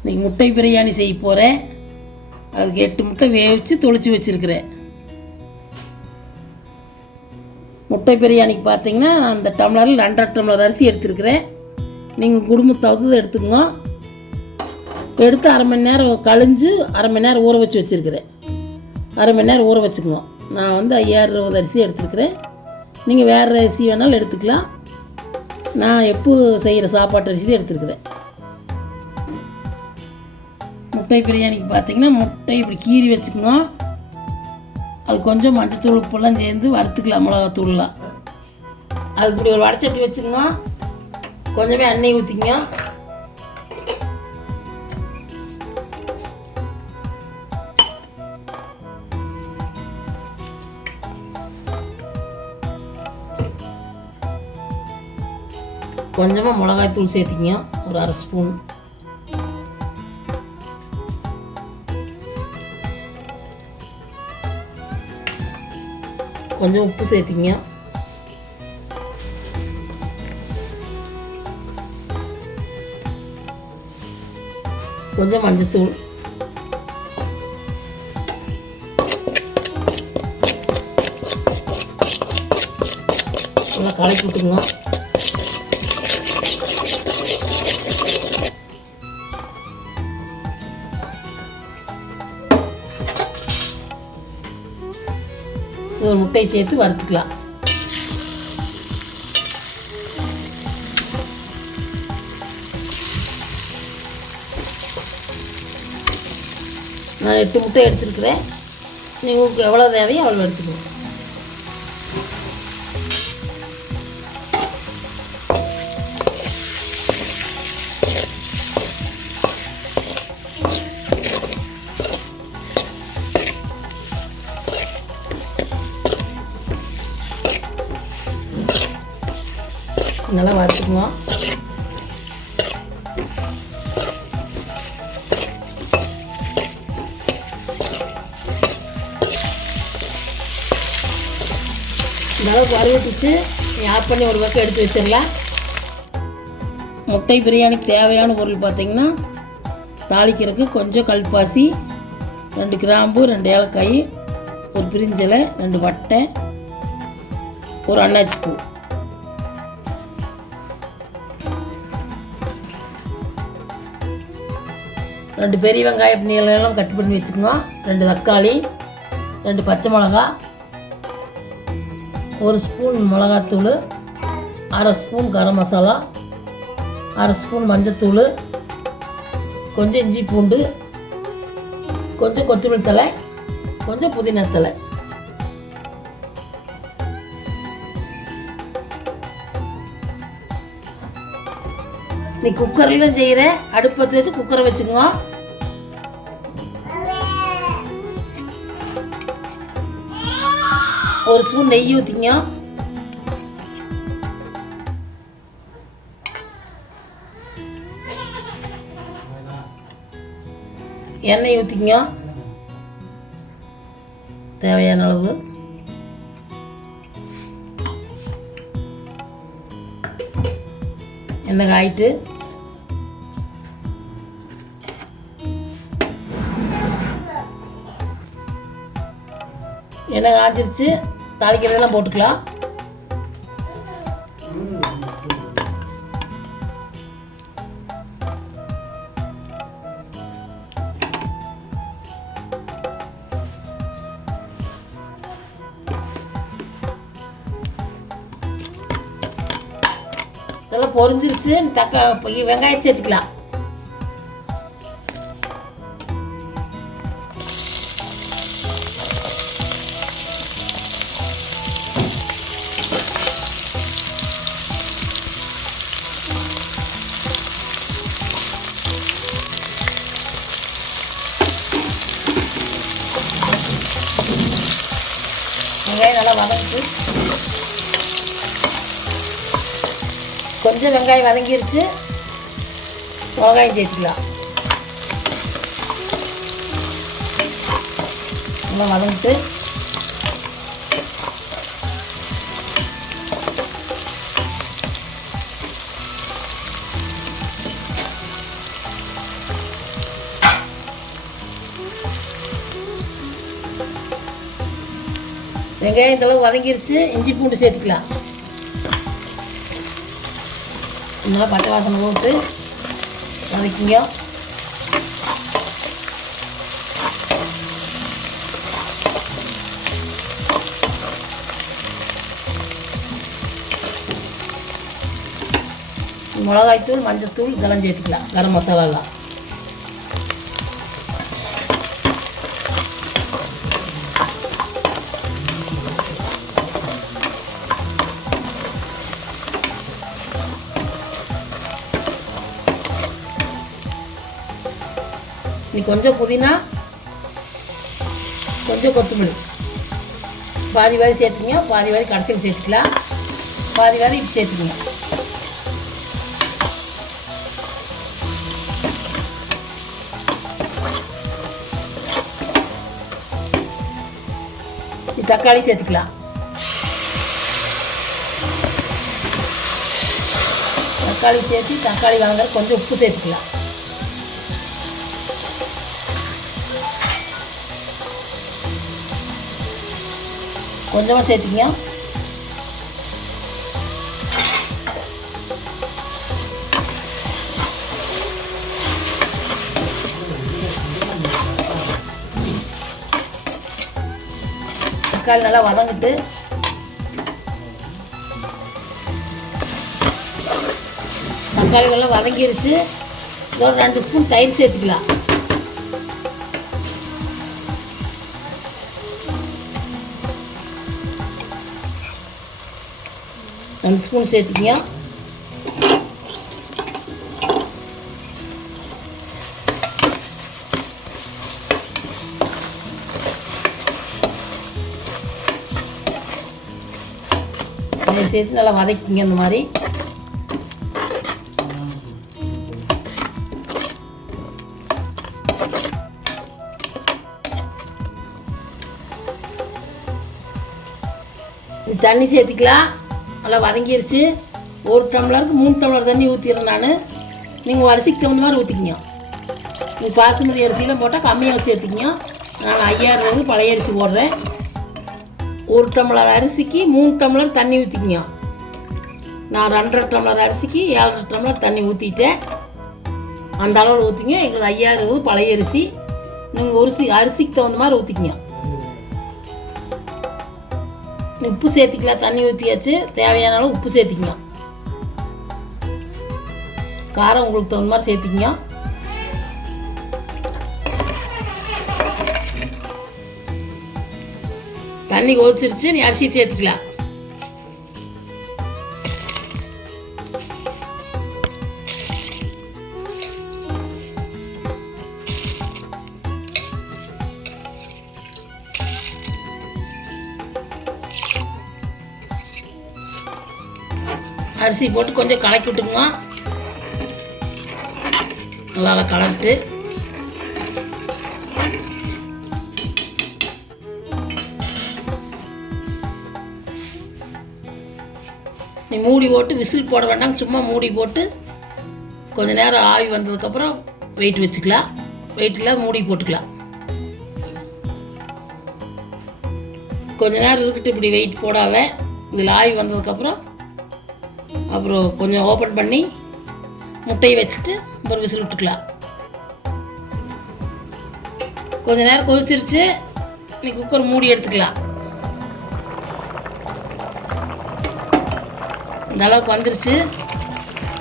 இன்றைக்கி முட்டை பிரியாணி செய்ய போகிறேன். அதுக்கு 8 முட்டை வேவிச்சு தொளிச்சு வச்சுருக்கிறேன். முட்டை பிரியாணிக்கு பார்த்தீங்கன்னா நான் அந்த டம்ளரில் 2.5 டம்ளர் அரிசி எடுத்துருக்கிறேன். நீங்கள் குடும்பத்தை தகுந்தது எடுத்துக்கோங்க. எடுத்து அரை மணி நேரம் கழிஞ்சு அரை மணி நேரம் ஊற வச்சு வச்சுருக்கிறேன். அரை மணி நேரம் ஊற வச்சுக்குவோம். நான் வந்து 5020 அரிசி எடுத்துருக்கிறேன். நீங்கள் வேறு அரிசி வேணாலும் எடுத்துக்கலாம். நான் எப்போ செய்கிற சாப்பாட்டு அரிசி தான் எடுத்துருக்கிறேன். முட்டை பிரியாணிக்கு பார்த்தீங்கன்னா முட்டை இப்படி கீறி வச்சுக்கோங்க. அது கொஞ்சம் மஞ்சத்தூள் உப்பெல்லாம் சேர்ந்து வறுத்துக்கலாம், மிளகாத்தூள்லாம். அது இப்படி ஒரு வடச்சட்டி வச்சுக்கோங்க. கொஞ்சமே எண்ணெய் ஊற்றிக்கங்க. கொஞ்சமாக மிளகாய்த்தூள் சேர்த்திங்க, ஒரு 1/2 ஸ்பூன். கொஞ்சம் உப்பு சேர்த்திங்க. கொஞ்சம் மஞ்சத்தூள். நல்லா கலக்கி விட்டுங்க. ஒரு முட்டையை சேர்த்து வறுத்துக்கலாம். நான் 8 முட்டை எடுத்துருக்கிறேன். உங்களுக்கு எவ்வளோ தேவையோ அவ்வளோ எடுத்துக்கணும். நல்லா வறுத்துக்குவோம். இந்த அளவுக்கு வறுவட்டுச்சு ஆட் பண்ணி ஒரு பக்கம் எடுத்து வச்சிடலாம். முட்டை பிரியாணிக்கு தேவையான பொருள் பார்த்திங்கன்னா தாளிக்கிறதுக்கு கொஞ்சம் கல்பாசி, 2 கிராம்பு, 2 ஏலக்காய், ஒரு பிரிஞ்சலை, 2 வட்டை, ஒரு அன்னாச்சி பூ. ரெண்டு பெரிய வெங்காயம் நீளம் கட் பண்ணி வச்சுக்கோங்க. 2 தக்காளி, 2 பச்சை மிளகா, 1 ஸ்பூன் மிளகாத்தூள், 1/2 ஸ்பூன் கரம் மசாலா, 1/2 ஸ்பூன் மஞ்சத்தூள், கொஞ்சம் இஞ்சி பூண்டு, கொஞ்சம் கொத்தமல்லி தழை, கொஞ்சம் புதினா தழை. நீ குக்கரில் தான் செய்கிறேன். அடுப்பத்து வச்சு குக்கரை வச்சுக்கோங்க. ஒரு ஸ்பூன் நெய் ஊற்றிங்க. எண்ணெய் ஊற்றிங்க தேவையான அளவு. எண்ணெய் காயிட்டு எண்ணெய் காய்ச்சிருச்சு. தாளிக்கிறதெல்லாம் போட்டுக்கலாம். இதெல்லாம் பொரிஞ்சிருச்சு. வெங்காயம் சேர்த்துக்கலாம். வெங்காயம் நல்லா வதங்கிச்சு. கொஞ்சம் வெங்காயம் வதங்கிருச்சு. மிளகாயம் சேர்த்துக்கலாம். நல்லா வதங்கிட்டு வெங்காயம் இந்தளவு வதங்கிருச்சு. இஞ்சி பூண்டு சேர்த்துக்கலாம். நல்லா பச்சை வாசனை போட்டு வதக்கிங்க. மிளகாய்த்தூள், மஞ்சத்தூள் இதெல்லாம் சேர்த்துக்கலாம். கரம் மசாலாலாம் நீ கொஞ்சம் புதினா, கொஞ்சம் கொத்தமல்லி பாதி வாரி சேர்த்துங்க. பாதி வாரி கடைசியில் சேர்த்துக்கலாம். பாதி வாரி இப்போ சேர்த்துக்குங்க. தக்காளி சேர்த்துக்கலாம். தக்காளி சேர்த்து தக்காளி வாங்க கொஞ்சம் உப்பு சேர்த்துக்கலாம். கொஞ்சமாக சேர்த்துங்க. தக்காளி நல்லா வதங்கிட்டு தக்காளி நல்லா வதங்கிருச்சு. ஒரு 2 ஸ்பூன் தயிர் சேர்த்துக்கலாம். 2 ஸ்பூன் சேர்த்துக்கிங்க. அதை சேர்த்து நல்லா வதக்கிங்க. இந்த மாதிரி தண்ணி சேர்த்துக்கலாம். நல்லா வதங்கிருச்சு. 1 டம்ளருக்கு 3 டம்ளர் தண்ணி ஊற்றிடுறேன் நான். நீங்கள் அரிசிக்கு தகுந்த மாதிரி ஊற்றிக்கிங்க. நீங்கள் பாசுமதி அரிசியெலாம் போட்டால் கம்மியாக சேர்த்துக்கிங்க. நான் 5000 பழைய அரிசி போடுறேன். 1 டம்ளர் அரிசிக்கு 3 டம்ளர் தண்ணி ஊற்றிக்கிங்க. நான் 2.5 டம்ளர் அரிசிக்கு 7.5 டம்ளர் தண்ணி ஊற்றிட்டேன். அந்த அளவில் ஊற்றிங்க. எங்களுக்கு 5000 பழைய அரிசி. நீங்கள் அரிசிக்கு தகுந்த மாதிரி ஊற்றிக்கிங்க. உப்பு சேர்த்திக்கலாம். தண்ணி ஊற்றியாச்சு. தேவையான அளவு உப்பு சேர்த்திக்கங்க. காரம் உங்களுக்கு தகுந்த மாதிரி சேர்த்திக்கங்க. தண்ணி கொதிச்சிருச்சு. நீ அரிசி சேர்த்துக்கலாம். அரிசி போட்டு கொஞ்சம் கலக்கி விட்டுக்குங்க. நல்லா கலக்கிட்டு நீ மூடி போட்டு விசில் போட வேண்டாம். சும்மா மூடி போட்டு கொஞ்சம் நேரம் ஆவி வந்ததுக்கப்புறம் வெயிட் வச்சுக்கலாம். வெயிட்டில் மூடி போட்டுக்கலாம். கொஞ்ச நேரம் இருக்கட்டு. இப்படி வெயிட் போடாத. இதில் ஆவி வந்ததுக்கப்புறம் அப்புறம் கொஞ்சம் ஓப்பன் பண்ணி முட்டையை வச்சுட்டு அப்புறம் விசில் விட்டுக்கலாம். கொஞ்ச நேரம் கொதிச்சிருச்சு. நீ குக்கர் மூடி எடுத்துக்கலாம். இந்த அளவுக்கு வந்துருச்சு.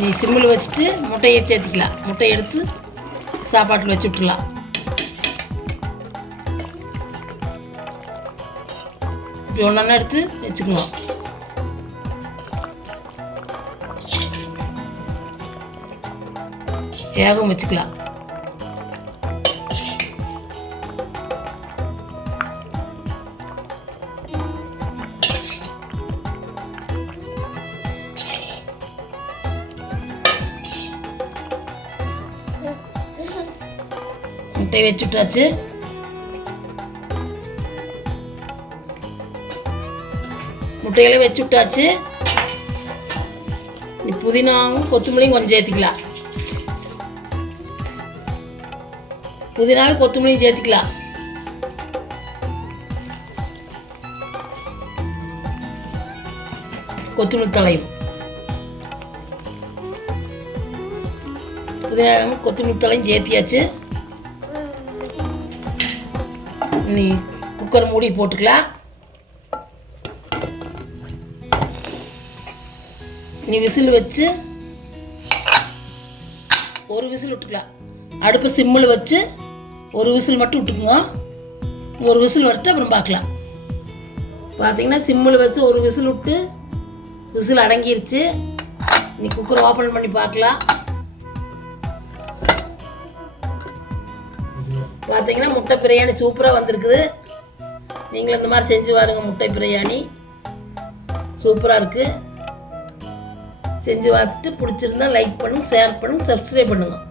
நீ சிம்மில் வச்சுட்டு முட்டையை சேர்த்திக்கலாம். முட்டையை எடுத்து சாப்பாட்டில் வச்சு விட்டுலாம். இப்படி ஒன்றா எடுத்து வச்சுக்கணும். வேகம் வச்சுக்கலாம். முட்டையை வச்சுட்டாச்சு. முட்டையெல்லாம் வச்சு விட்டாச்சு. நீ புதினாவும் கொத்தமல்லியும் கொஞ்சம் சேர்த்துக்கலாம். புதினாவும் கொத்தமல்லியும் சேர்த்துக்கலாம். கொத்தமல்லி தலையும், புதினா இலையும் கொத்தமல்லி தலையும் சேர்த்தியாச்சு. நீ குக்கர் மூடி போட்டுக்கலாம். நீ விசில் வச்சு ஒரு விசில் விட்டுக்கலாம். அடுப்பு சிம்மில் வச்சு ஒரு விசில் மட்டும் விட்டுக்குங்க. ஒரு விசில் வரட்டு அப்புறம் பார்க்கலாம். பார்த்தீங்கன்னா சிம்மில் வச்சு ஒரு விசில் விட்டு விசில் அடங்கிருச்சு. நீ குக்கரை ஓப்பன் பண்ணி பார்க்கலாம். பார்த்தீங்கன்னா முட்டை பிரியாணி சூப்பராக வந்திருக்குது. நீங்களும் இந்த மாதிரி செஞ்சு பாருங்கள். முட்டை பிரியாணி சூப்பராக இருக்குது. செஞ்சு பார்த்துட்டு பிடிச்சிருந்தா லைக் பண்ணுங்கள், ஷேர் பண்ணுங்கள், சப்ஸ்கிரைப் பண்ணுங்கள்.